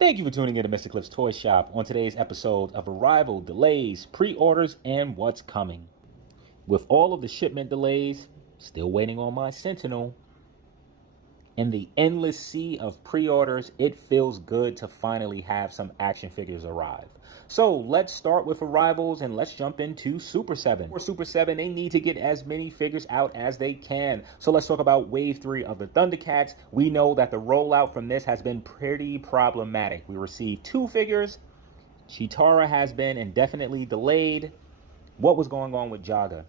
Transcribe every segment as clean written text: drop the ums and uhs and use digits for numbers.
Thank you for tuning in to Mr. Cliff's Toy Shop on today's episode of Arrival, Delays, Pre-Orders, and What's Coming. With all of the shipment delays, still waiting on my Sentinel, and the endless sea of pre-orders, it feels good to finally have some action figures arrive. So let's start with arrivals and let's jump into Super 7. For Super 7, they need to get as many figures out as they can. So let's talk about Wave 3 of the Thundercats. We know that the rollout from this has been pretty problematic. We received 2 figures. Cheetara has been indefinitely delayed. What was going on with Jaga?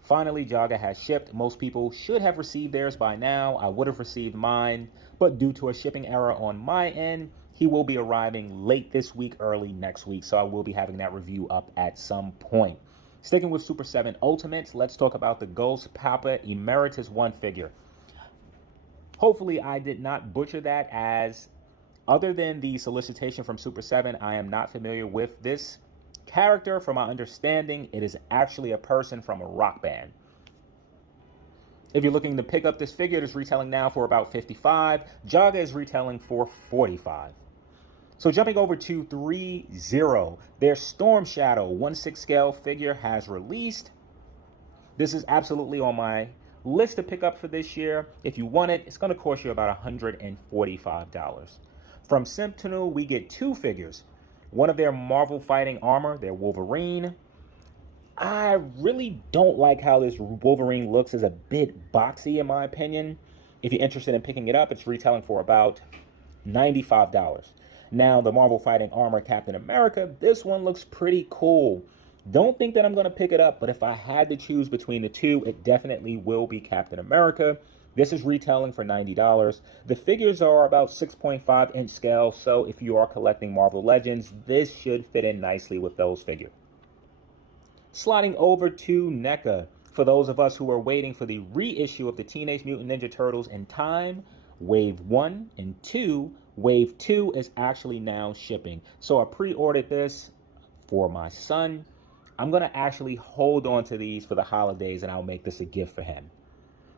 Finally, Jaga has shipped. Most people should have received theirs by now. I would have received mine, but due to a shipping error on my end, he will be arriving late this week, early next week, so I will be having that review up at some point. Sticking with Super 7 Ultimates, let's talk about the Ghost Papa Emeritus 1 figure. Hopefully, I did not butcher that, as other than the solicitation from Super 7, I am not familiar with this character. From my understanding, it is actually a person from a rock band. If you're looking to pick up this figure, it is retailing now for about $55. Jaga is retailing for $45. So jumping over to threezero, their Storm Shadow 1/6 scale figure has released. This is absolutely on my list to pick up for this year. If you want it, it's going to cost you about $145. From Sentinel, we get 2 figures. One of their Marvel Fighting Armor, their Wolverine. I really don't like how this Wolverine looks. It's a bit boxy in my opinion. If you're interested in picking it up, it's retailing for about $95. Now, the Marvel Fighting Armor Captain America, this one looks pretty cool. Don't think that I'm going to pick it up, but if I had to choose between the two, it definitely will be Captain America. This is retailing for $90. The figures are about 6.5 inch scale, so if you are collecting Marvel Legends, this should fit in nicely with those figures. Sliding over to NECA. For those of us who are waiting for the reissue of the Teenage Mutant Ninja Turtles in time, Wave 1 and 2, Wave 2 is actually now shipping. So I pre-ordered this for my son. I'm going to actually hold on to these for the holidays, and I'll make this a gift for him.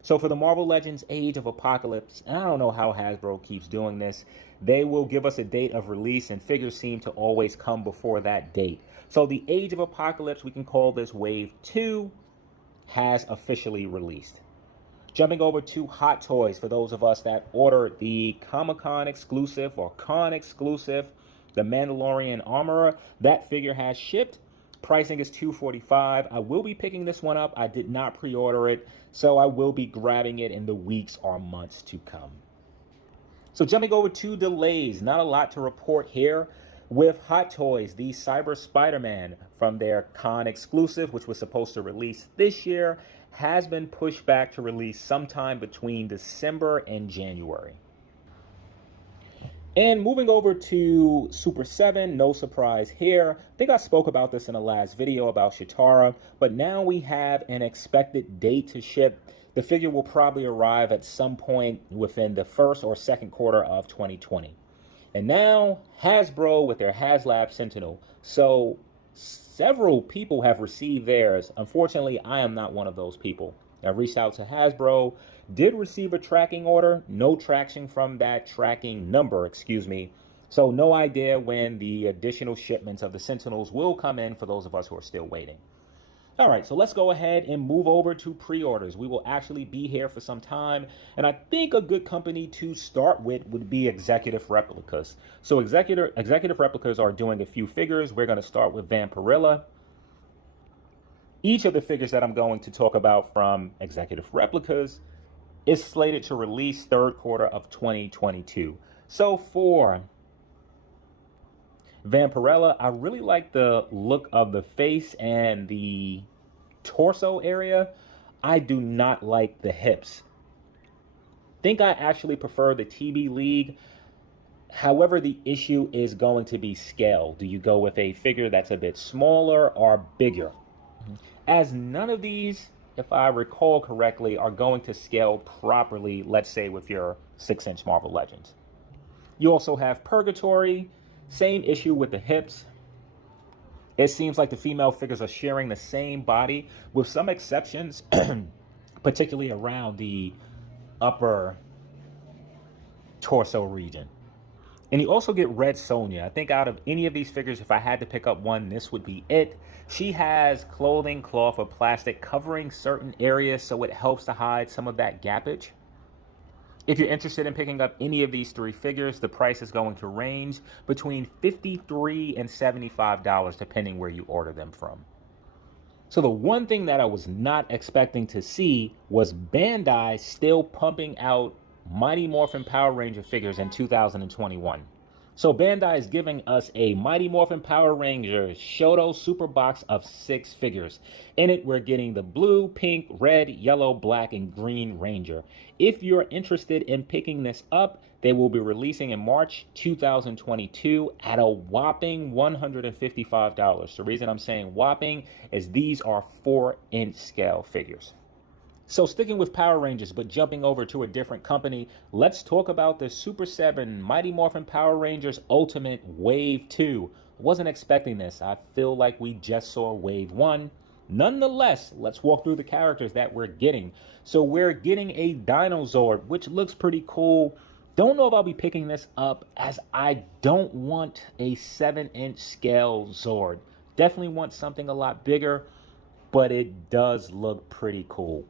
So for the Marvel Legends Age of Apocalypse, and I don't know how Hasbro keeps doing this, they will give us a date of release, and figures seem to always come before that date. So the Age of Apocalypse, we can call this Wave 2, has officially released. Jumping over to Hot Toys, for those of us that ordered the Comic-Con exclusive or Con exclusive, the Mandalorian Armorer, that figure has shipped. Pricing is $245. I will be picking this one up. I did not pre-order it, so I will be grabbing it in the weeks or months to come. So jumping over to delays, not a lot to report here. With Hot Toys, the Cyber Spider-Man from their Con exclusive, which was supposed to release this year, has been pushed back to release sometime between December and January. And moving over to Super 7, no surprise here. I think I spoke about this in the last video about Cheetara, but now we have an expected date to ship. The figure will probably arrive at some point within the first or second quarter of 2020. And now Hasbro with their HasLab Sentinel. So several people have received theirs. Unfortunately, I am not one of those people. I reached out to Hasbro, did receive a tracking order, no traction from that tracking number, excuse me. So no idea when the additional shipments of the Sentinels will come in for those of us who are still waiting. All right, so let's go ahead and move over to pre-orders. We will actually be here for some time, and I think a good company to start with would be Executive Replicas. So Executive Replicas are doing a few figures. We're going to start with Vampirella. Each of the figures that I'm going to talk about from Executive Replicas is slated to release third quarter of 2022. So for Vampirella, I really like the look of the face and the torso area. I do not like the hips. Think I actually prefer the TB League. However, the issue is going to be scale. Do you go with a figure that's a bit smaller or bigger? As none of these, if I recall correctly, are going to scale properly, let's say with your 6-inch Marvel Legends. You also have Purgatory, same issue with the hips. It seems like the female figures are sharing the same body, with some exceptions, particularly around the upper torso region. And you also get Red Sonja. I think out of any of these figures, if I had to pick up one, this would be it. She has clothing, cloth, or plastic covering certain areas, so it helps to hide some of that gappage. If you're interested in picking up any of these three figures, the price is going to range between $53 and $75, depending where you order them from. So the one thing that I was not expecting to see was Bandai still pumping out Mighty Morphin Power Ranger figures in 2021. So Bandai is giving us a Mighty Morphin Power Ranger Shoto Super Box of 6 figures. In it, we're getting the blue, pink, red, yellow, black, and green Ranger. If you're interested in picking this up, they will be releasing in March 2022 at a whopping $155. The reason I'm saying whopping is these are 4-inch scale figures. So sticking with Power Rangers, but jumping over to a different company, let's talk about the Super 7 Mighty Morphin Power Rangers Ultimate Wave 2. I wasn't expecting this. I feel like we just saw Wave 1. Nonetheless, let's walk through the characters that we're getting. So we're getting a Dino Zord, which looks pretty cool. Don't know if I'll be picking this up, as I don't want a 7-inch scale Zord. Definitely want something a lot bigger, but it does look pretty cool.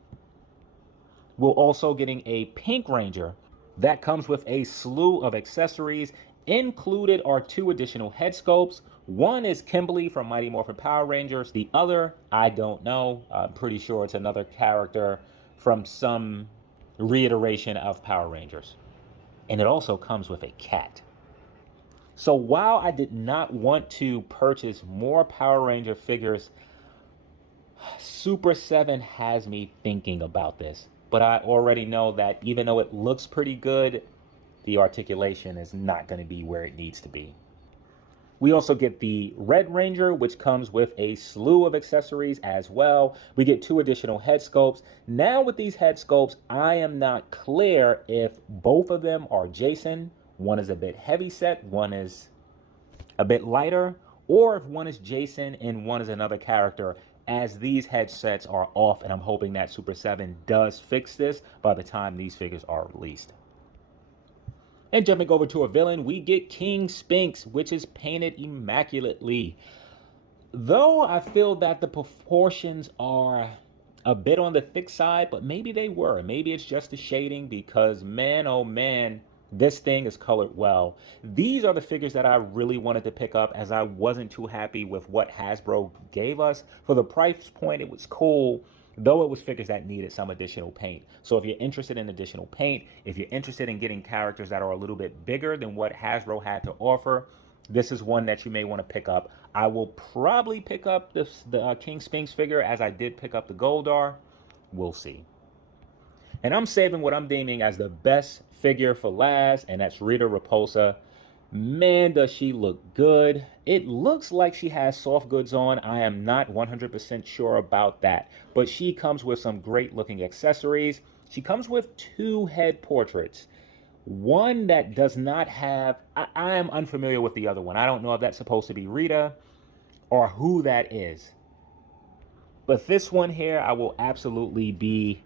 We're also getting a Pink Ranger that comes with a slew of accessories. Included are 2 additional head sculpts. One is Kimberly from Mighty Morphin Power Rangers. The other, I don't know. I'm pretty sure it's another character from some reiteration of Power Rangers. And it also comes with a cat. So while I did not want to purchase more Power Ranger figures, Super 7 has me thinking about this. But I already know that even though it looks pretty good, the articulation is not going to be where it needs to be. We also get the Red Ranger, which comes with a slew of accessories as well. We get 2 additional head sculpts. Now with these head sculpts, I am not clear if both of them are Jason. One is a bit heavy set, one is a bit lighter, or if one is Jason and one is another character, as these headsets are off, and I'm hoping that Super 7 does fix this by the time these figures are released. And jumping over to a villain, we get King Spinks, which is painted immaculately. Though I feel that the proportions are a bit on the thick side, but maybe they were. Maybe it's just the shading, because man, oh man, this thing is colored well. These are the figures that I really wanted to pick up, as I wasn't too happy with what Hasbro gave us. For the price point, it was cool, though it was figures that needed some additional paint. So if you're interested in additional paint, if you're interested in getting characters that are a little bit bigger than what Hasbro had to offer, this is one that you may want to pick up. I will probably pick up the King Spinks figure, as I did pick up the Goldar. We'll see. And I'm saving what I'm deeming as the best figure for last, and that's Rita Repulsa. Man, does she look good. It looks like she has soft goods on. I am not 100% sure about that. But she comes with some great looking accessories. She comes with 2 head portraits. One that does not have... I am unfamiliar with the other one. I don't know if that's supposed to be Rita or who that is. But this one here, I will absolutely be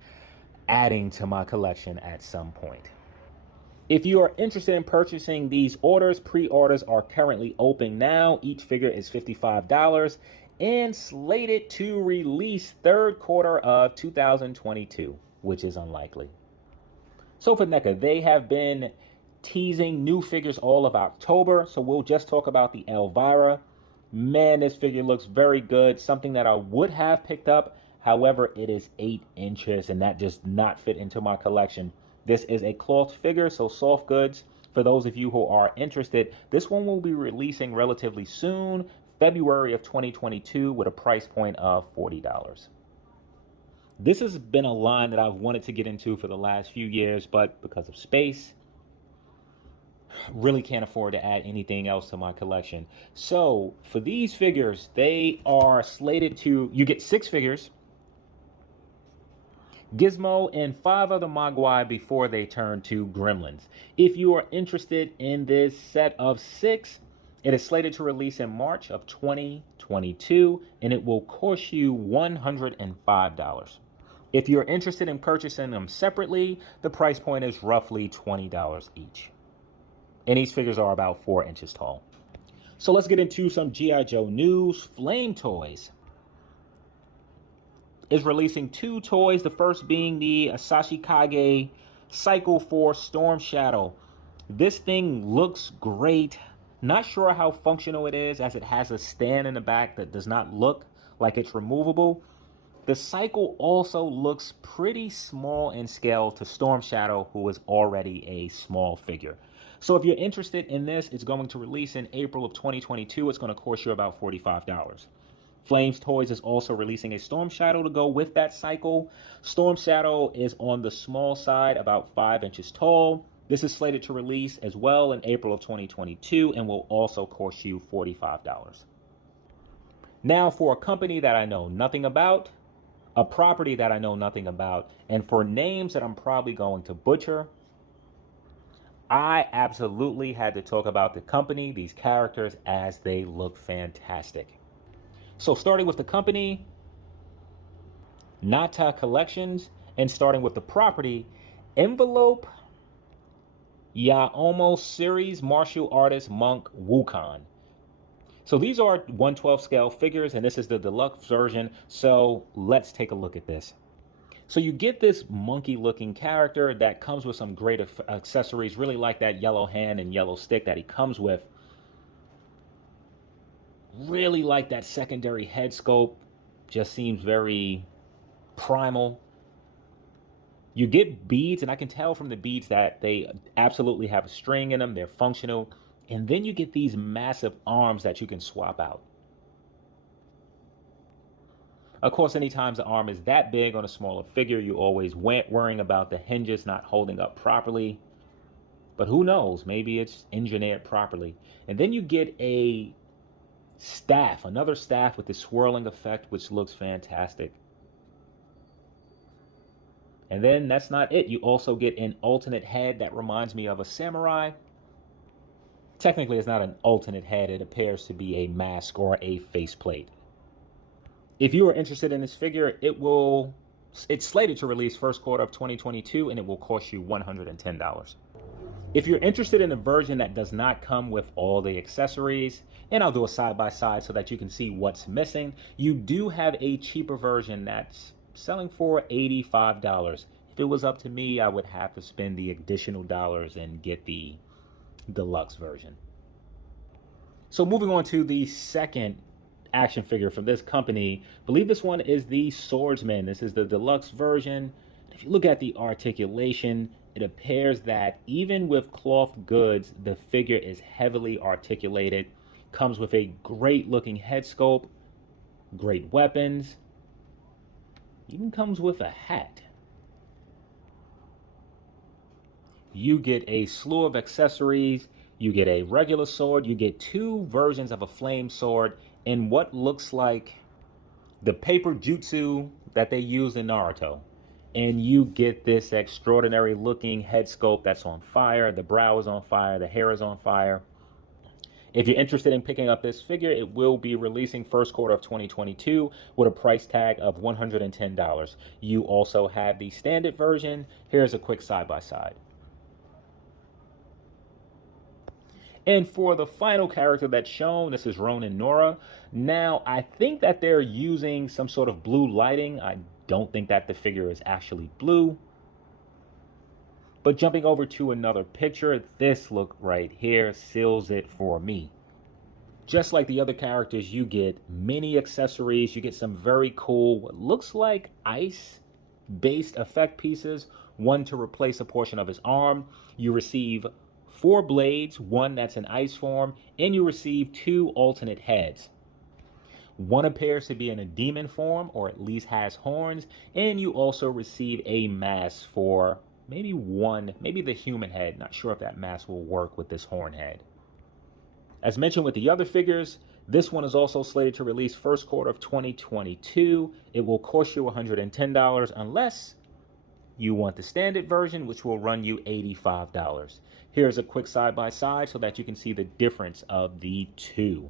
adding to my collection at some point. If you are interested in purchasing these orders, pre-orders are currently open now. Each figure is $55 and slated to release 3rd quarter of 2022, which is unlikely. So for NECA, they have been teasing new figures all of October, so we'll just talk about the Elvira. Man, this figure looks very good, something that I would have picked up. However, it is 8 inches, and that does not fit into my collection. This is a cloth figure, so soft goods. For those of you who are interested, this one will be releasing relatively soon, February of 2022, with a price point of $40. This has been a line that I've wanted to get into for the last few years, but because of space, really can't afford to add anything else to my collection. So for these figures, they are slated to, you get 6 figures, Gizmo, and 5 other Mogwai before they turn to Gremlins. If you are interested in this set of 6, it is slated to release in March of 2022, and it will cost you $105. If you're interested in purchasing them separately, the price point is roughly $20 each. And these figures are about 4 inches tall. So let's get into some G.I. Joe news. Flame Toys is releasing 2 toys. The first being the Asashi Kage Cycle 4 Storm Shadow. This thing looks great. Not sure how functional it is, as it has a stand in the back that does not look like it's removable. The Cycle also looks pretty small in scale to Storm Shadow, who is already a small figure. So if you're interested in this, it's going to release in April of 2022. It's going to cost you about $45. Flames Toys is also releasing a Storm Shadow to go with that Cycle. Storm Shadow is on the small side, about 5 inches tall. This is slated to release as well in April of 2022 and will also cost you $45. Now for a company that I know nothing about, a property that I know nothing about, and for names that I'm probably going to butcher, I absolutely had to talk about the company, these characters, as they look fantastic. So starting with the company, Nata Collections, and starting with the property, Envelope Yaomo Series Martial Artist Monk Wukong. So these are 1/12 scale figures, and this is the deluxe version. So let's take a look at this. So you get this monkey looking character that comes with some great accessories. Really like that yellow hand and yellow stick that he comes with. Really like that secondary head sculpt. Just seems very primal. You get beads, and I can tell from the beads that they absolutely have a string in them. They're functional. And then you get these massive arms that you can swap out. Of course, anytime the arm is that big on a smaller figure, you're always worrying about the hinges not holding up properly. But who knows? Maybe it's engineered properly. And then you get a staff, another staff with the swirling effect, which looks fantastic. And then that's not it. You also get an alternate head that reminds me of a samurai. Technically, it's not an alternate head. It appears to be a mask or a faceplate. If you are interested in this figure, it's slated to release first quarter of 2022, and it will cost you $110. If you're interested in a version that does not come with all the accessories, and I'll do a side-by-side so that you can see what's missing, you do have a cheaper version that's selling for $85. If it was up to me, I would have to spend the additional dollars and get the deluxe version. So moving on to the second action figure from this company, I believe this one is the Swordsman. This is the deluxe version. If you look at the articulation, it appears that even with cloth goods, the figure is heavily articulated. Comes with a great looking head sculpt, great weapons, even comes with a hat. You get a slew of accessories. You get a regular sword. You get 2 versions of a flame sword in what looks like the paper jutsu that they use in Naruto. And you get this extraordinary looking head sculpt that's on fire. The brow is on fire. The hair is on fire. If you're interested in picking up this figure, it will be releasing first quarter of 2022 with a price tag of $110. You also have the standard version. Here's a quick side-by-side. And for the final character that's shown, this is Ronin Nora. Now, I think that they're using some sort of blue lighting. I don't think that the figure is actually blue. But jumping over to another picture, this look right here seals it for me. Just like the other characters, you get many accessories. You get some very cool, what looks like ice-based effect pieces. One to replace a portion of his arm. You receive 4 blades, one that's in ice form, and you receive 2 alternate heads. One appears to be in a demon form, or at least has horns, and you also receive a mask for maybe the human head. Not sure if that mask will work with this horn head. As mentioned with the other figures, this one is also slated to release first quarter of 2022. It will cost you $110 unless you want the standard version, which will run you $85. Here's a quick side-by-side so that you can see the difference of the 2.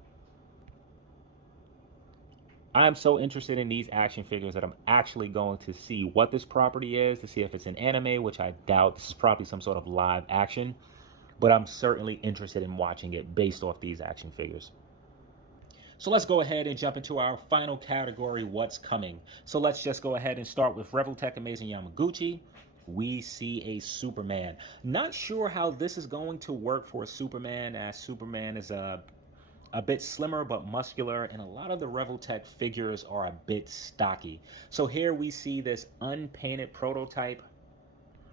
I'm so interested in these action figures that I'm actually going to see what this property is, to see if it's an anime, which I doubt. This is probably some sort of live action. but I'm certainly interested in watching it based off these action figures. So let's go ahead and jump into our final category, what's coming. So let's just go ahead and start with Reveltech Amazing Yamaguchi. We see a Superman. Not sure how this is going to work for a Superman, as Superman is a bit slimmer but muscular, and a lot of the Reveltech figures are a bit stocky. So here we see this unpainted prototype,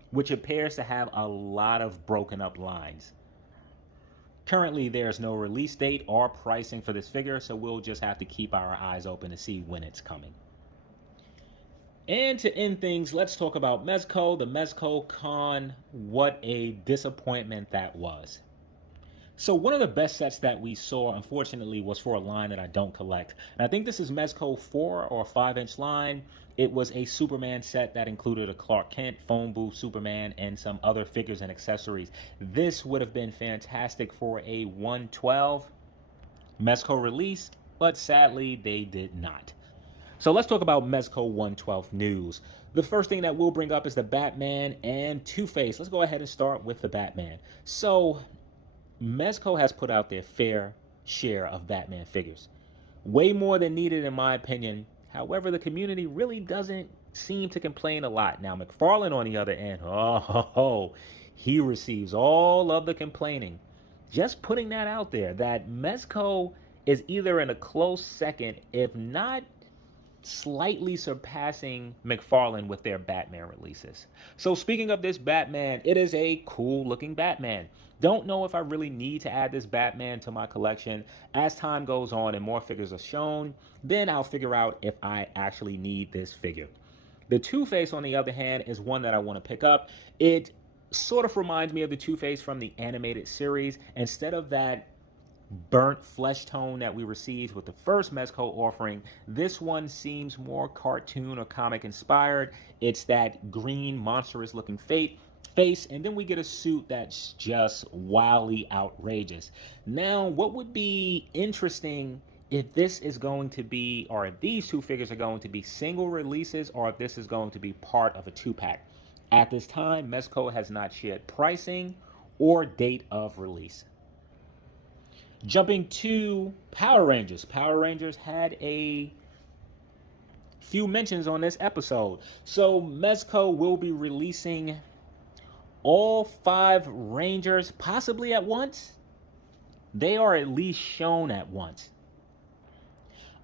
which appears to have a lot of broken up lines. Currently, there's no release date or pricing for this figure, so we'll just have to keep our eyes open to see when it's coming. And to end things, let's talk about Mezco, the Mezco Con. What a disappointment that was. So one of the best sets that we saw, unfortunately, was for a line that I don't collect. And I think this is Mezco 4 or 5-inch line. It was a Superman set that included a Clark Kent, phone booth Superman, and some other figures and accessories. This would have been fantastic for a 112 Mezco release, but sadly, they did not. So let's talk about Mezco 112 news. The first thing that we'll bring up is the Batman and Two-Face. Let's go ahead and start with the Batman. So Mezco has put out their fair share of Batman figures. Way more than needed in my opinion. However, the community really doesn't seem to complain a lot. Now, McFarlane, on the other end, he receives all of the complaining. Just putting that out there, that Mezco is either in a close second, if not slightly surpassing McFarlane with their Batman releases. So speaking of this Batman, it is a cool looking Batman. Don't know if I really need to add this Batman to my collection. As time goes on and more figures are shown, then I'll figure out if I actually need this figure. The Two-Face, on the other hand, is one that I want to pick up. It sort of reminds me of the Two-Face from the animated series. Instead of that burnt flesh tone that we received with the first Mezco offering, this one seems more cartoon or comic inspired. It's that green monstrous looking face, and then we get a suit that's just wildly outrageous. Now, what would be interesting if this is going to be, or if these two figures are going to be single releases, or if this is going to be part of a 2-pack. At this time, Mezco has not shared pricing or date of release. Jumping to Power Rangers. Power Rangers had a few mentions on this episode. So Mezco will be releasing all 5 Rangers possibly at once. They are at least shown at once.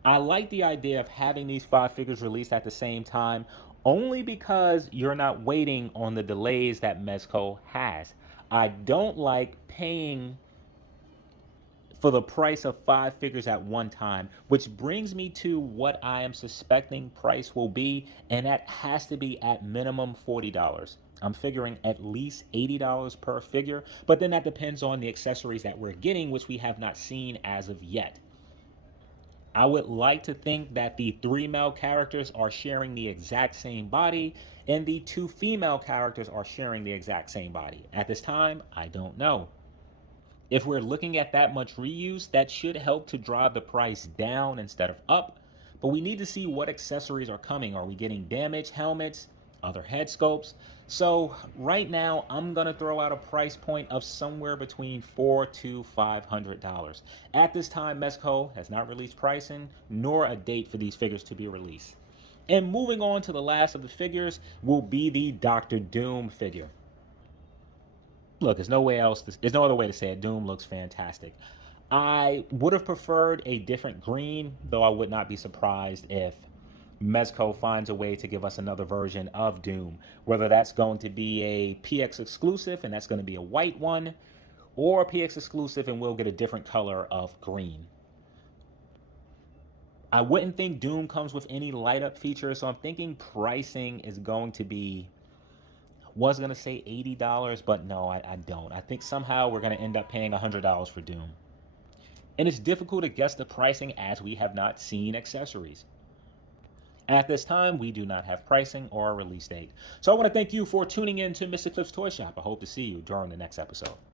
I like the idea of having these 5 figures released at the same time, only because you're not waiting on the delays that Mezco has. I don't like paying for the price of 5 figures at one time, which brings me to what I am suspecting price will be, and that has to be at minimum $40. I'm figuring at least $80 per figure, but then that depends on the accessories that we're getting, which we have not seen as of yet. I would like to think that the 3 male characters are sharing the exact same body, and the 2 female characters are sharing the exact same body. At this time, I don't know. If we're looking at that much reuse, that should help to drive the price down instead of up. But we need to see what accessories are coming. Are we getting damaged helmets, other head sculpts? So right now, I'm going to throw out a price point of somewhere between $400 to $500. At this time, Mezco has not released pricing nor a date for these figures to be released. And moving on to the last of the figures will be the Dr. Doom figure. Look, there's no other way to say it. Doom looks fantastic. I would have preferred a different green, though I would not be surprised if Mezco finds a way to give us another version of Doom. Whether that's going to be a PX exclusive, and that's going to be a white one, or a PX exclusive and we'll get a different color of green. I wouldn't think Doom comes with any light up features, so I'm thinking pricing is going to be, was going to say $80, but no, I don't. I think somehow we're going to end up paying $100 for Doom. And it's difficult to guess the pricing as we have not seen accessories. At this time, we do not have pricing or a release date. So I want to thank you for tuning in to Mr. Cliff's Toy Shop. I hope to see you during the next episode.